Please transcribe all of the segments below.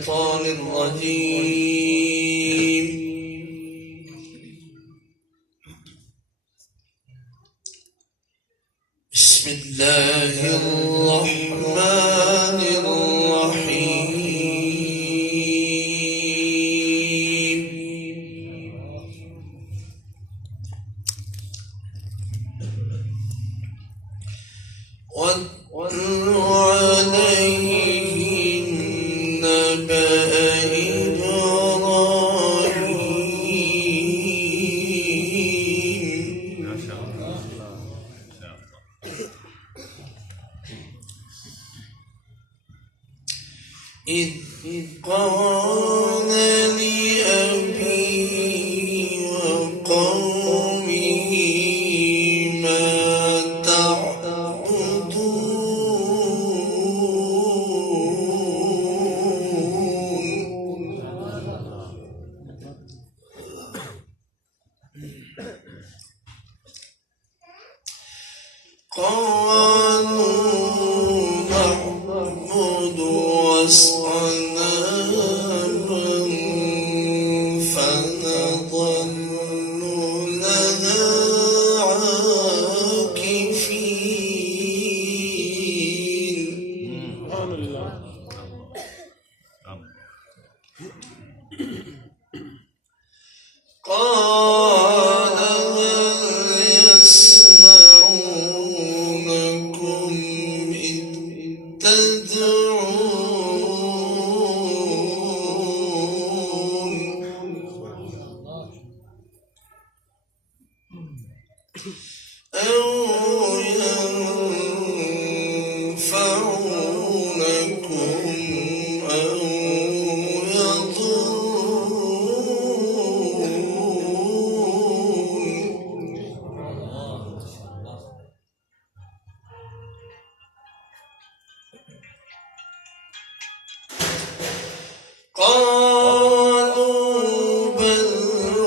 الشيطان الرجيم. بسم الله الرحمن الرحيم. واتل عليهم نبأ إبراهيم. ما شاء الله. إذ قال لأبيه وقومه ما تعبدون. قالوا نعبد أصناما فنظل لها عاكفين. قال هل يسمعونكم إذ تدعون أو ينفعونكم أو يضرون. قالوا بل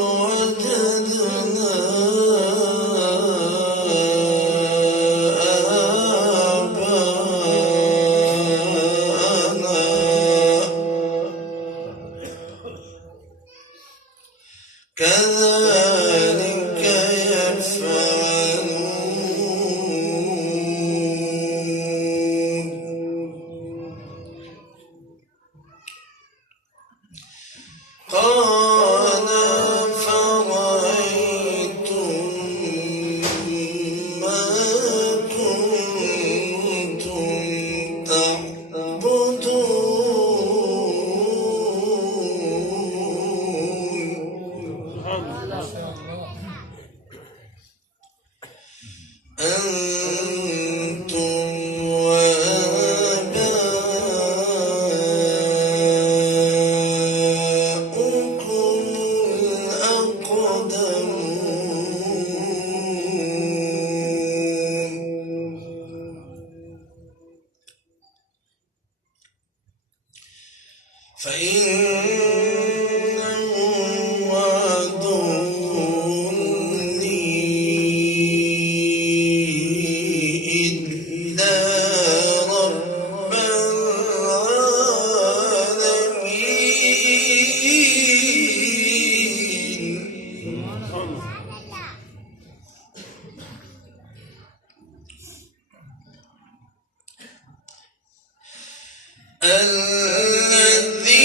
وجدنا آباءنا كذلك يفعلون. قال فرأيتم ما كنتم تعبدون أنتم وآباؤكم الأقدمون فإنهم وعدوني إلا رب العالمين. الذي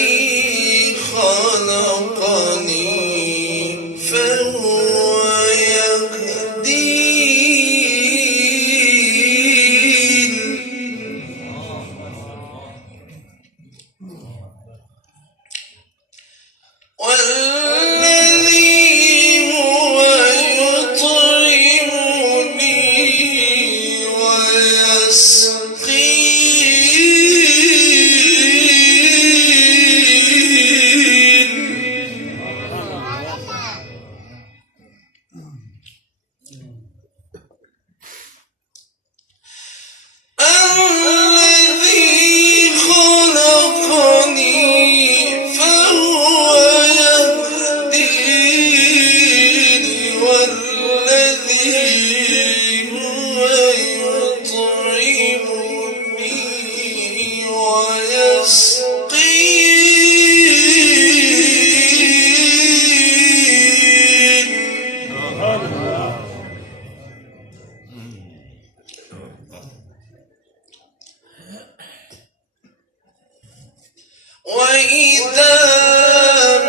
وإذا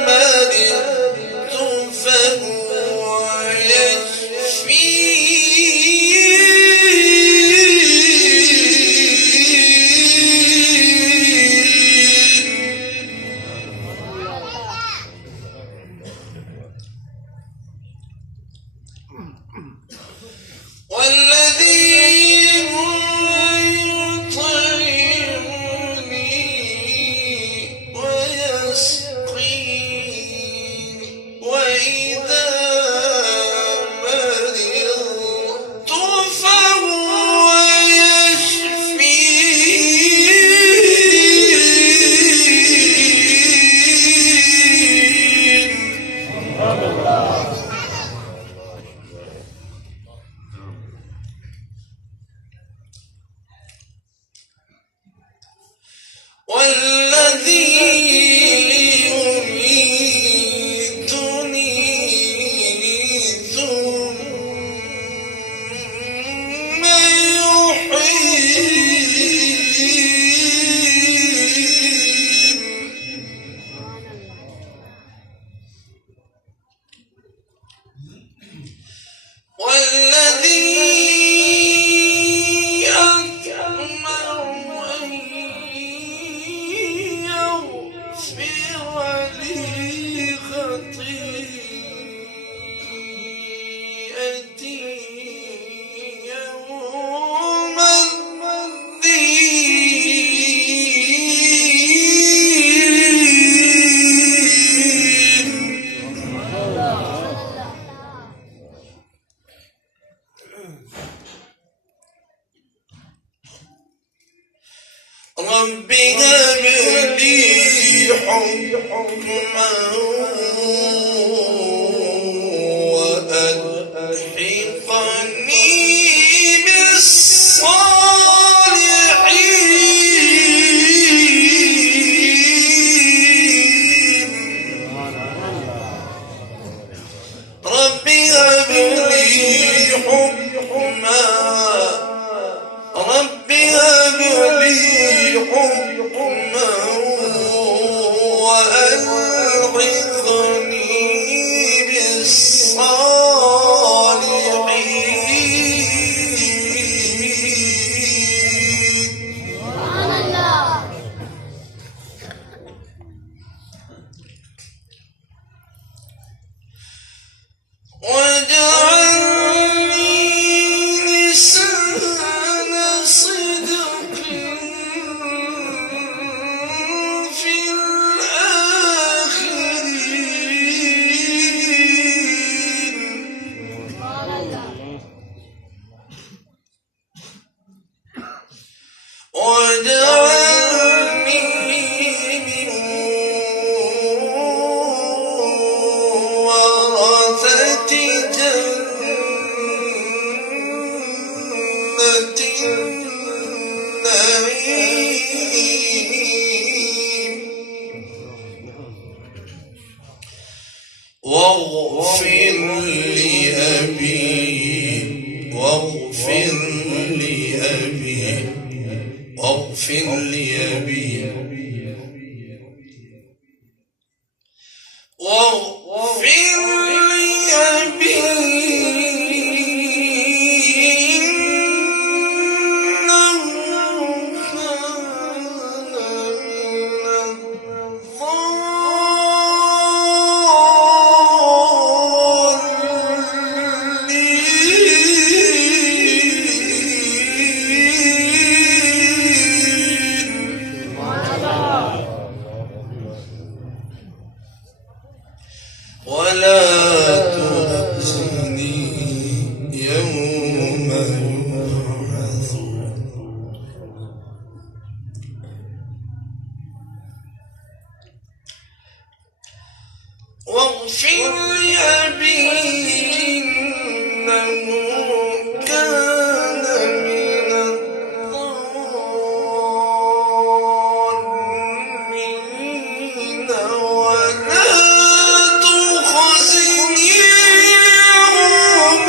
مرضت فهو يشفين والذي يطعمني ويسقين وإذا مرضت فهو يشفين والذي يميتني ثم يحيين والذي أطمع أن يغفر لي خطيئتي يوم الدين رب هب لي حكما وألحقني بالصالحين رب هب لي حكما رب هب لي حكما وألحقني بالصالحين واجعلني لسان صدق في الآخرين واجعلني من ورثة جنة النعيم واغفر لأبي واغفر لأبي واغفر لأبي واغفر لأبي إنه كان من الضالين ولا تخزني يوم يبعثون واغفر لأبي إنه كان من الضالين ولا تخزني يوم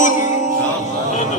يبعثون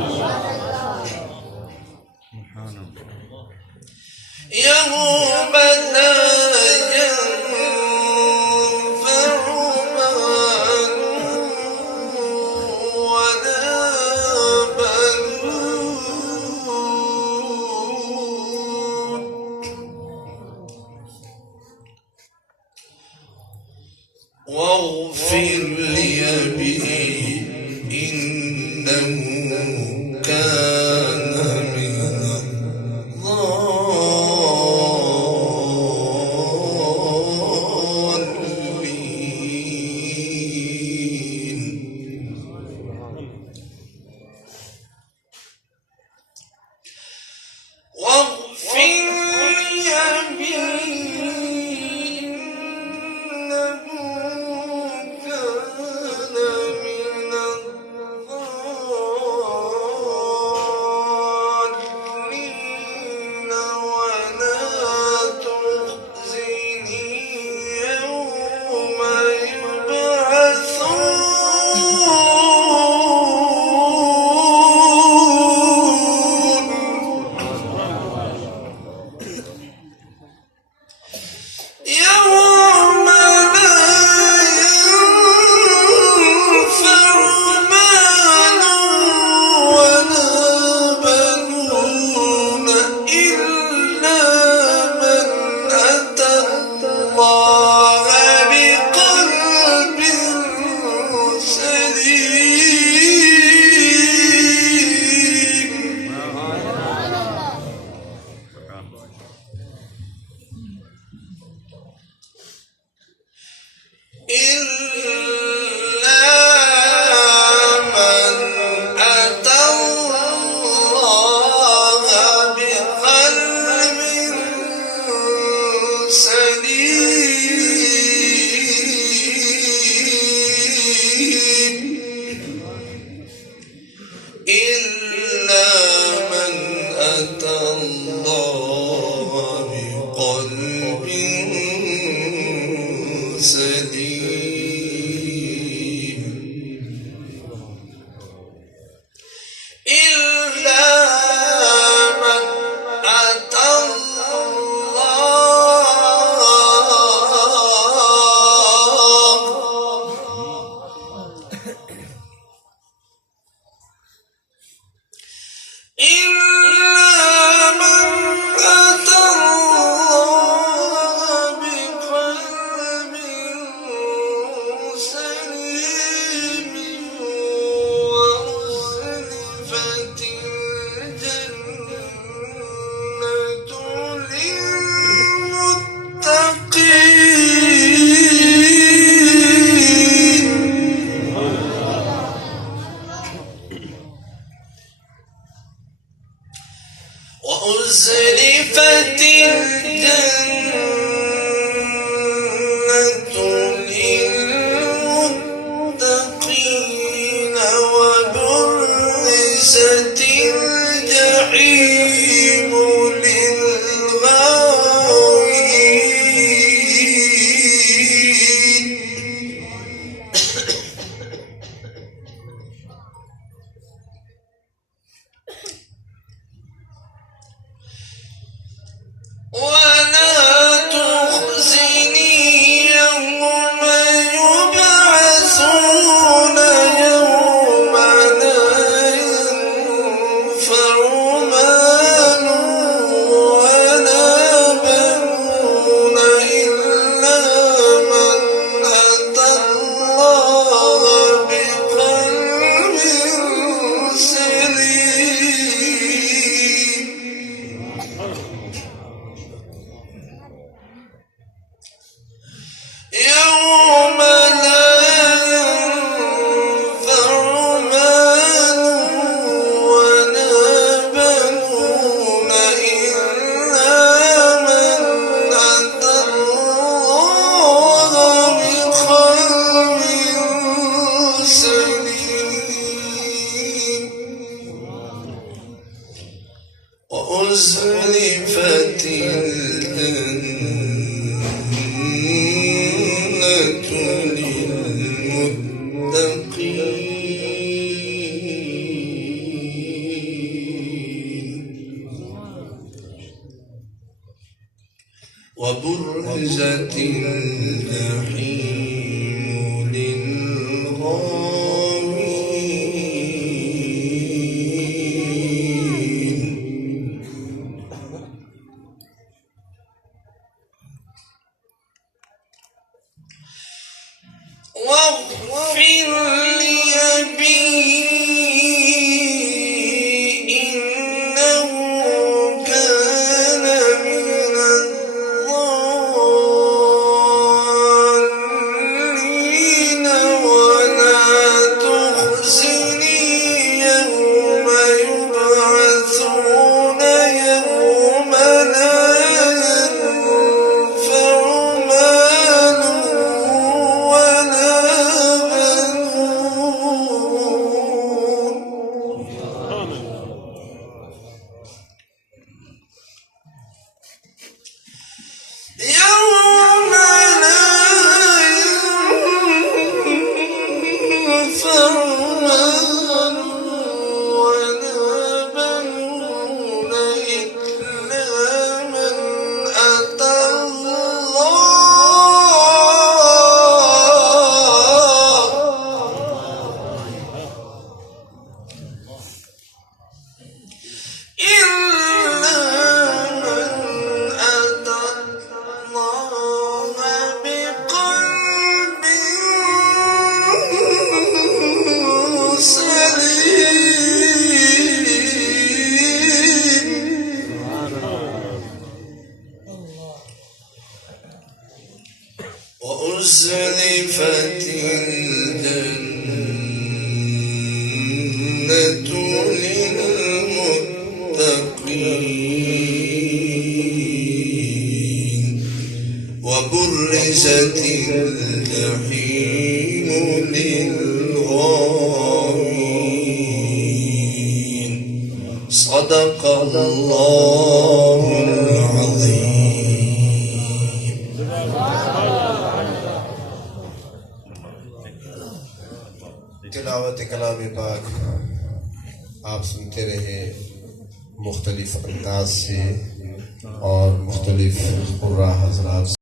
وأزلفت الجنة للمتقين وبرزت الجحيم للغاوين ولا تخزني يوم يبعثون يوم لا ينفع مال ولا بنون إلا من أتى الله بقلب سليم يوم لا ينفع مال ولا بنون إلا من أتى الله بقلب سليم وأزلفت وبرزت الجحيم للغاوين واغفر لأبي إنه كان من الضالين ولا تخزني يوم يبعثون يوم لا ينفع مال ولا يوم لا ينفع مال ولا بنون إلا من أتى وأزلفت الجنة للمتقين وبرزت الجحيم للغاوين صدق الله العظيم. तिलावत कलाम पाक आप सुनते रहे मुख्तलिफ अंदाज से और मुख्तलिफ कुर्रा हज़रात